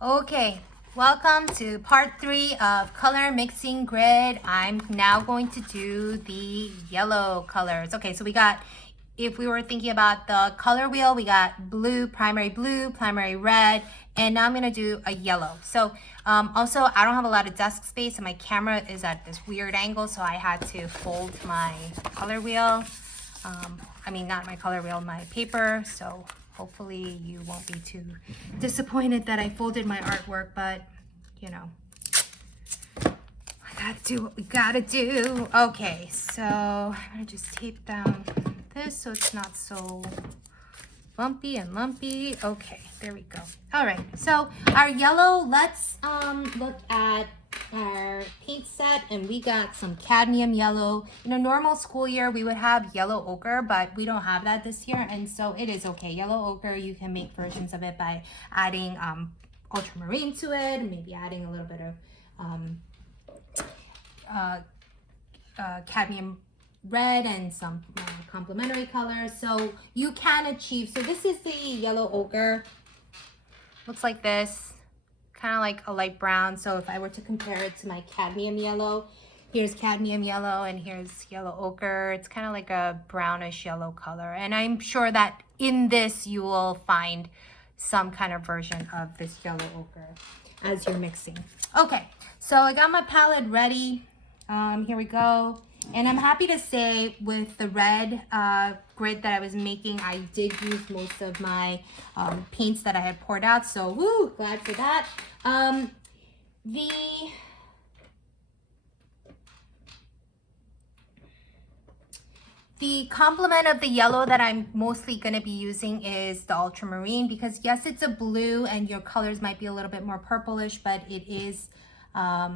Okay, welcome to part 3 of color mixing grid. I'm now going to do the yellow colors. Okay, so we got, if we were thinking about the color wheel, we got blue, primary red, and now I'm gonna do a yellow. So also, I don't have a lot of desk space and my camera is at this weird angle, so I had to fold my color wheel. Not my color wheel, my paper. So hopefully you won't be too disappointed that I folded my artwork, but you know, I gotta do what we gotta do. Okay, so I'm gonna just tape down this so it's not so bumpy and lumpy. Okay, there we go. All right, so our yellow, let's look at our paint set, and we got some cadmium yellow. In a normal school year, we would have yellow ochre, but we don't have that this year, and so it is okay. Yellow ochre, you can make versions of it by adding ultramarine to it, maybe adding a little bit of cadmium red and some complementary colors, so you can achieve. So this is the yellow ochre. Looks like this, kind of like a light brown. So if I were to compare it to my cadmium yellow, here's cadmium yellow and here's yellow ochre. It's kind of like a brownish yellow color, and I'm sure that in this you will find some kind of version of this yellow ochre as you're mixing. Okay, so I got my palette ready. Here we go. And I'm happy to say with the red grid that I was making, I did use most of my paints that I had poured out. So woo, glad for that. The complement of the yellow that I'm mostly going to be using is the ultramarine, because yes, it's a blue and your colors might be a little bit more purplish, but it is a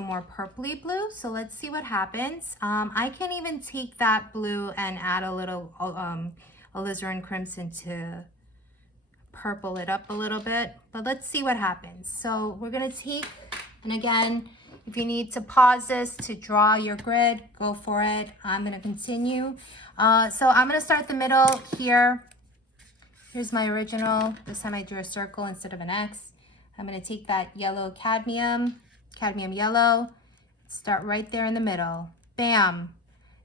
more purpley blue. So let's see what happens. I can even take that blue and add a little alizarin crimson to purple it up a little bit, but let's see what happens. So we're gonna take, and again, if you need to pause this to draw your grid, go for it. I'm gonna continue. So I'm gonna start the middle here. Here's my original. This time I drew a circle instead of an X. I'm gonna take that yellow cadmium yellow, start right there in the middle. Bam.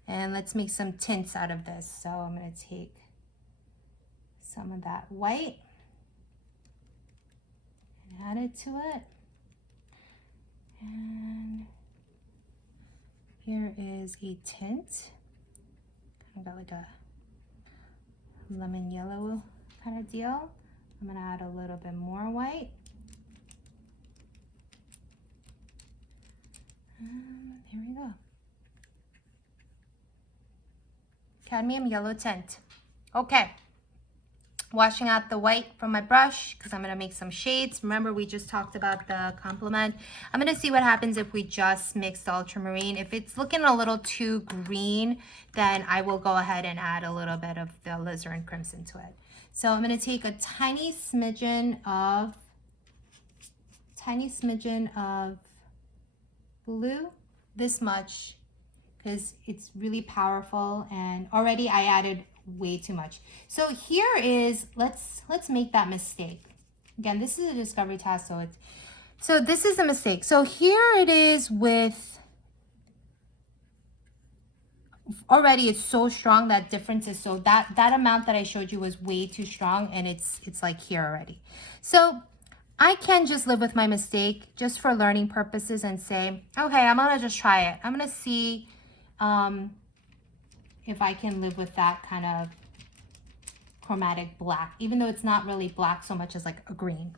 And let's make some tints out of this. So I'm gonna take some of that white and add it to it. And here is a tint. Kind of got like a lemon yellow kind of deal. I'm gonna add a little bit more white. And here we go. Cadmium yellow tint. Okay. Washing out the white from my brush because I'm going to make some shades. Remember, we just talked about the complement. I'm going to see what happens if we just mix the ultramarine. If it's looking a little too green, then I will go ahead and add a little bit of the alizarin crimson to it. So I'm going to take a tiny smidgen of blue, this much, because it's really powerful, and already I added way too much. So here is, let's make that mistake. Again, this is a discovery task, so this is a mistake. So here it is with, already it's so strong, that difference is so, that amount that I showed you was way too strong, and it's like here already. So I can just live with my mistake just for learning purposes and say, okay, I'm gonna just try it. I'm gonna see if I can live with that kind of chromatic black, even though it's not really black so much as like a green.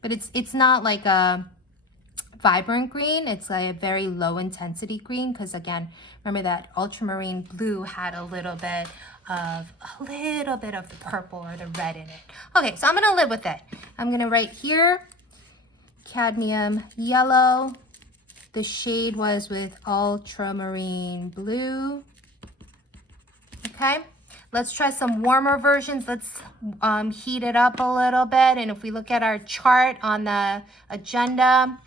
But it's not like a vibrant green, it's like a very low intensity green, because again, remember that ultramarine blue had a little bit of the purple or the red in it. Okay, so I'm gonna live with it. I'm gonna write here, cadmium yellow. The shade was with ultramarine blue. Okay, let's try some warmer versions. Let's heat it up a little bit. And if we look at our chart on the agenda,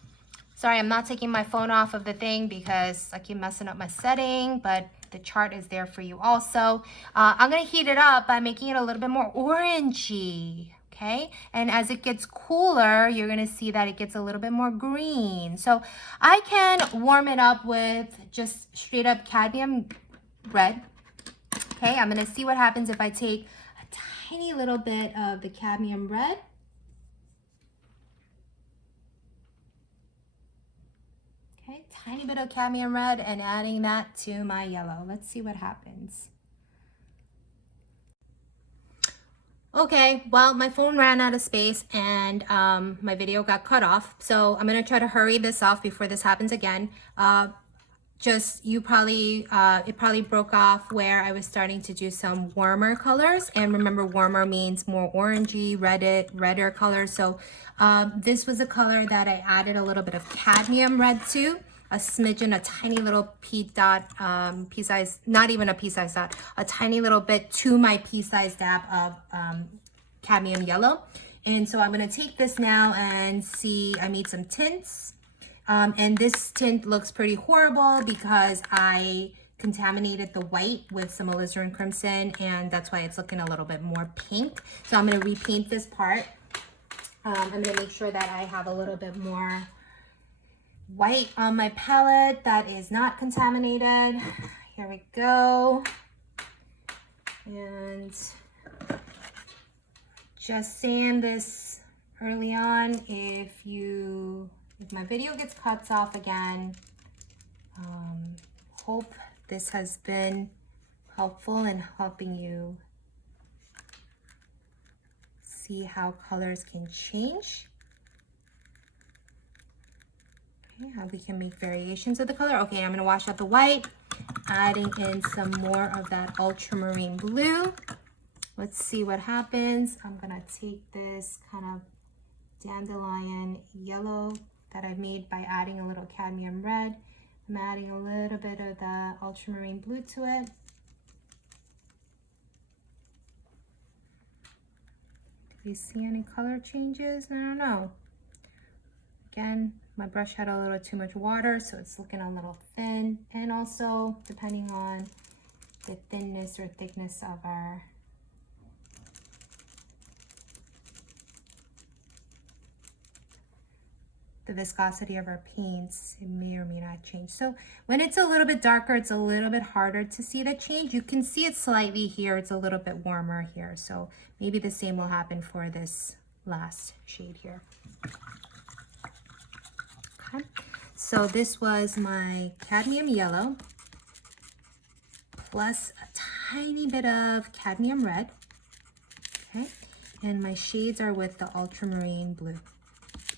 sorry, I'm not taking my phone off of the thing because I keep messing up my setting, but the chart is there for you also. I'm gonna heat it up by making it a little bit more orangey. okay? And as it gets cooler, you're gonna see that it gets a little bit more green. So I can warm it up with just straight up cadmium red, okay? I'm gonna see what happens if I take a tiny little bit of the cadmium red. Okay, tiny bit of cadmium red and adding that to my yellow. Let's see what happens. Okay, well, my phone ran out of space and my video got cut off. So I'm gonna try to hurry this off before this happens again. It probably broke off where I was starting to do some warmer colors. And remember, warmer means more orangey, redder colors. So this was a color that I added a little bit of cadmium red to. A smidgen, a tiny little pea-size, not even a pea-size dot, a tiny little bit to my pea-size dab of cadmium yellow. And so I'm gonna take this now and see, I made some tints. And this tint looks pretty horrible because I contaminated the white with some alizarin crimson, and that's why it's looking a little bit more pink. So I'm gonna repaint this part. I'm gonna make sure that I have a little bit more white on my palette that is not contaminated. Here we go. And just saying this early on, if my video gets cut off again, hope this has been helpful in helping you see how colors can change. Okay, how we can make variations of the color. Okay, I'm gonna wash out the white, adding in some more of that ultramarine blue. Let's see what happens. I'm gonna take this kind of dandelion yellow that I've made by adding a little cadmium red. I'm adding a little bit of the ultramarine blue to it. Do you see any color changes? I don't know. Again, my brush had a little too much water, so it's looking a little thin. And also, depending on the thinness or thickness of the viscosity of our paints, it may or may not change. So when it's a little bit darker, it's a little bit harder to see the change. You can see it slightly here. It's a little bit warmer here. So maybe the same will happen for this last shade here. Okay. So this was my cadmium yellow plus a tiny bit of cadmium red. Okay. And my shades are with the ultramarine blue.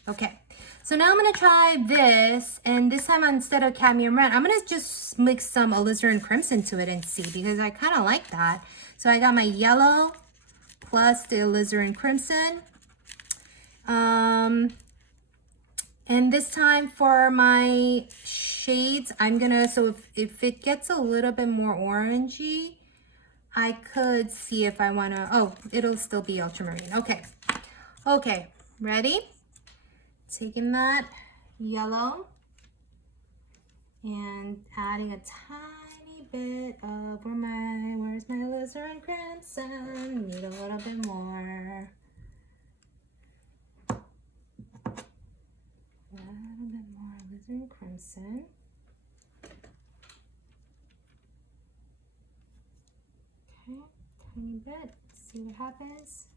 Okay. So now I'm gonna try this, and this time instead of cadmium red, I'm gonna just mix some alizarin crimson to it and see, because I kind of like that. So I got my yellow plus the alizarin crimson. And this time for my shades, I'm gonna, so if it gets a little bit more orangey, I could see if I wanna, oh, it'll still be ultramarine. Okay, okay, ready? Taking that yellow and adding a tiny bit of, where's my alizarin crimson? Need a little bit more. A little bit more alizarin crimson. Okay, tiny bit. See what happens.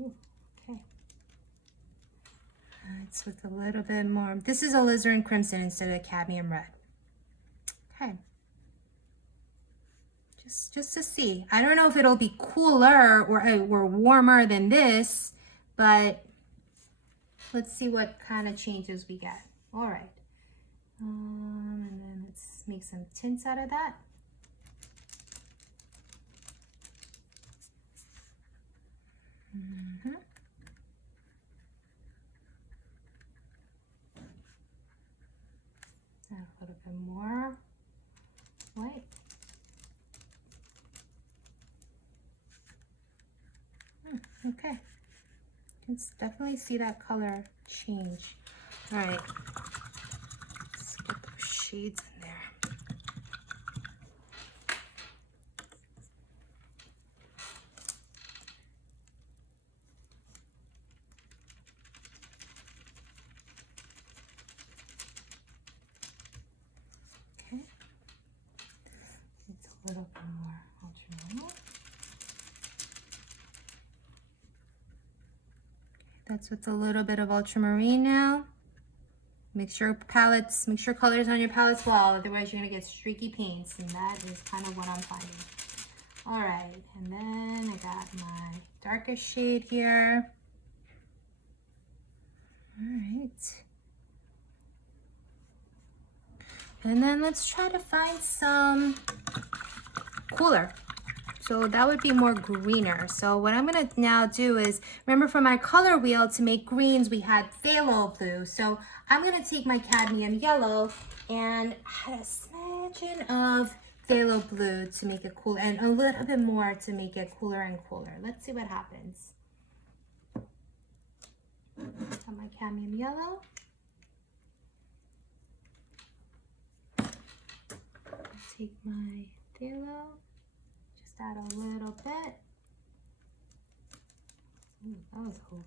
Ooh, okay. It's with a little bit more. This is alizarin crimson instead of cadmium red. Okay. Just to see. I don't know if it'll be cooler or warmer than this, but let's see what kind of changes we get. All right. And then let's make some tints out of that. Mm-hmm. Add a little bit more white. Okay. You can definitely see that color change. All right. Let's get those shades in there. little bit more ultramarine. That's with a little bit of ultramarine now. Make sure colors on your palettes well, otherwise you're gonna get streaky paints, and that is kind of what I'm finding. All right, and then I got my darkest shade here. All right. And then let's try to find some cooler. So that would be more greener. So what I'm gonna now do is, remember from my color wheel to make greens, we had phthalo blue. So I'm gonna take my cadmium yellow and add a smidgen of phthalo blue to make it cool, and a little bit more to make it cooler and cooler. Let's see what happens. Got my cadmium yellow. Take my phthalo. Add a little bit. Ooh, that was cool.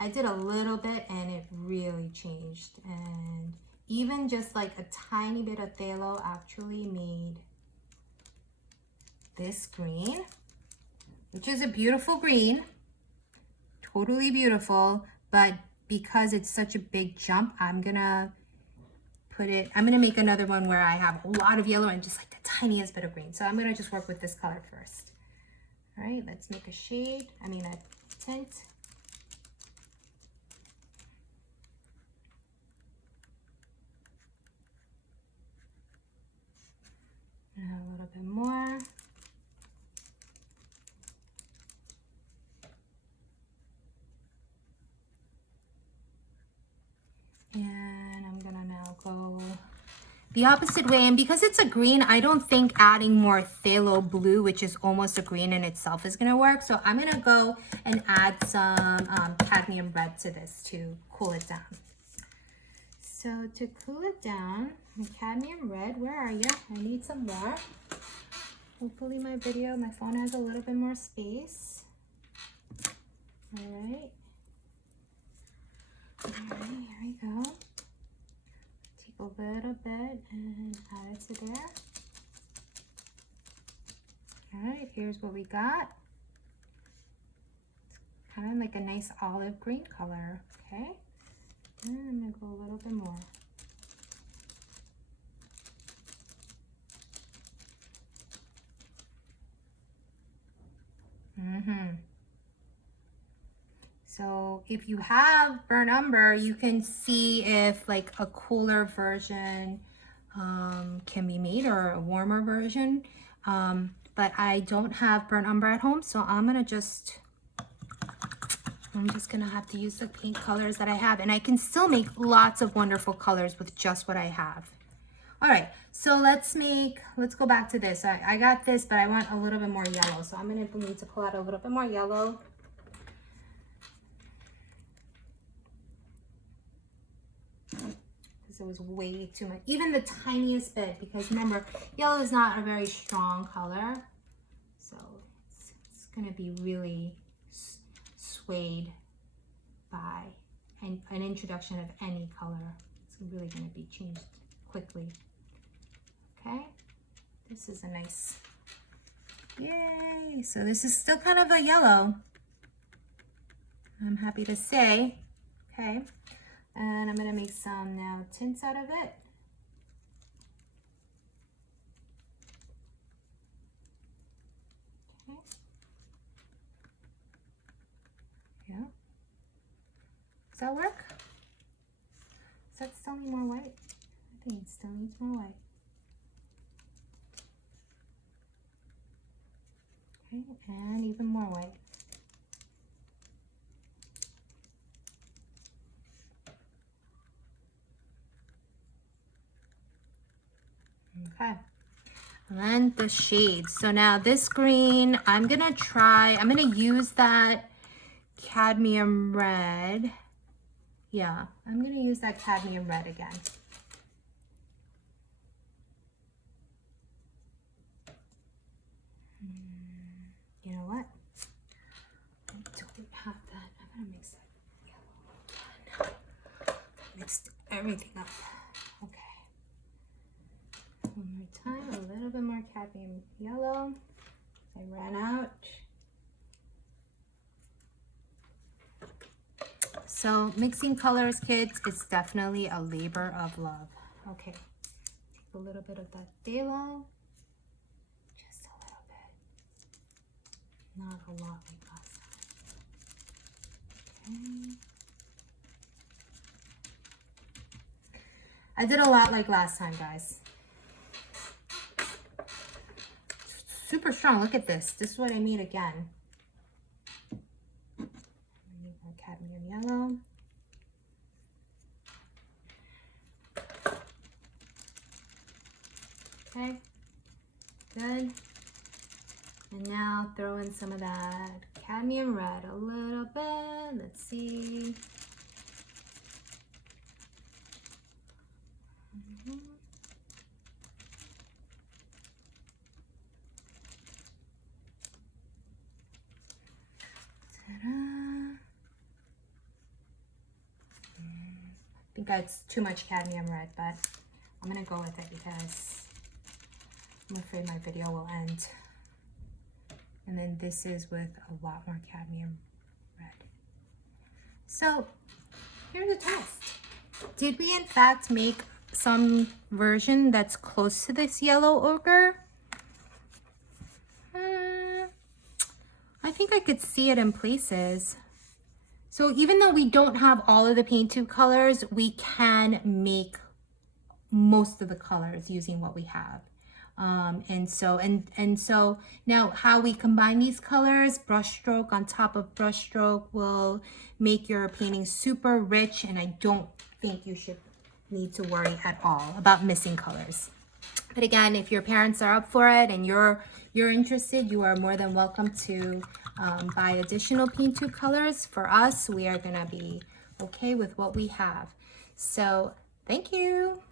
I did a little bit and it really changed. And even just like a tiny bit of phthalo actually made this green, which is a beautiful green, totally beautiful. But because it's such a big jump, I'm gonna make another one where I have a lot of yellow and just like the tiniest bit of green. So I'm gonna just work with this color first. All right, let's make a tint. And a little bit more. And I'm gonna now go the opposite way, and because it's a green, I don't think adding more phthalo blue, which is almost a green in itself, is gonna work. So I'm gonna go and add some cadmium red to this to cool it down. So to cool it down, my cadmium red, where are you? I need some more. Hopefully my phone has a little bit more space. All right, here we go. A little bit and add it to there. All right, here's what we got. It's kind of like a nice olive green color, okay? And I'm gonna go a little bit more. So if you have burnt umber, you can see if like a cooler version can be made, or a warmer version. But I don't have burnt umber at home, so I'm just gonna have to use the paint colors that I have, and I can still make lots of wonderful colors with just what I have. All right, so let's go back to this. I got this, but I want a little bit more yellow, so I'm gonna need to pull out a little bit more yellow. It was way too much, even the tiniest bit, because remember, yellow is not a very strong color, so it's gonna be really swayed by an introduction of any color. It's really gonna be changed quickly. Okay, this is a nice, yay! So this is still kind of a yellow, I'm happy to say. Okay. And I'm gonna make some now tints out of it. Okay. Yeah. Does that work? Does that still need more white? I think it still needs more white. Okay, and even more white. Okay, and then the shades. So now this green, I'm gonna use that cadmium red. Yeah, I'm gonna use that cadmium red again. You know what? I don't have that. I'm gonna mix that yellow. Mixed everything up. Okay. One more time, a little bit more cadmium. cadmium yellow. I ran out. So mixing colors, kids, it's definitely a labor of love. Okay, take a little bit of that phthalo. Just a little bit. Not a lot like last time. Okay. I did a lot like last time, guys. Super strong. Look at this. This is what I made again. Cadmium yellow. Okay, good. And now throw in some of that cadmium red a little bit. Let's see. I think that's too much cadmium red, but I'm gonna go with it because I'm afraid my video will end. And then this is with a lot more cadmium red. So here's a test. Did we in fact make some version that's close to this yellow ochre? I think I could see it in places. So even though we don't have all of the paint tube colors, we can make most of the colors using what we have. And so now how we combine these colors, brush stroke on top of brush stroke, will make your painting super rich, and I don't think you should need to worry at all about missing colors. But again, if your parents are up for it and you're interested, you are more than welcome to buy additional paint tube colors. For us, we are gonna be okay with what we have. So thank you.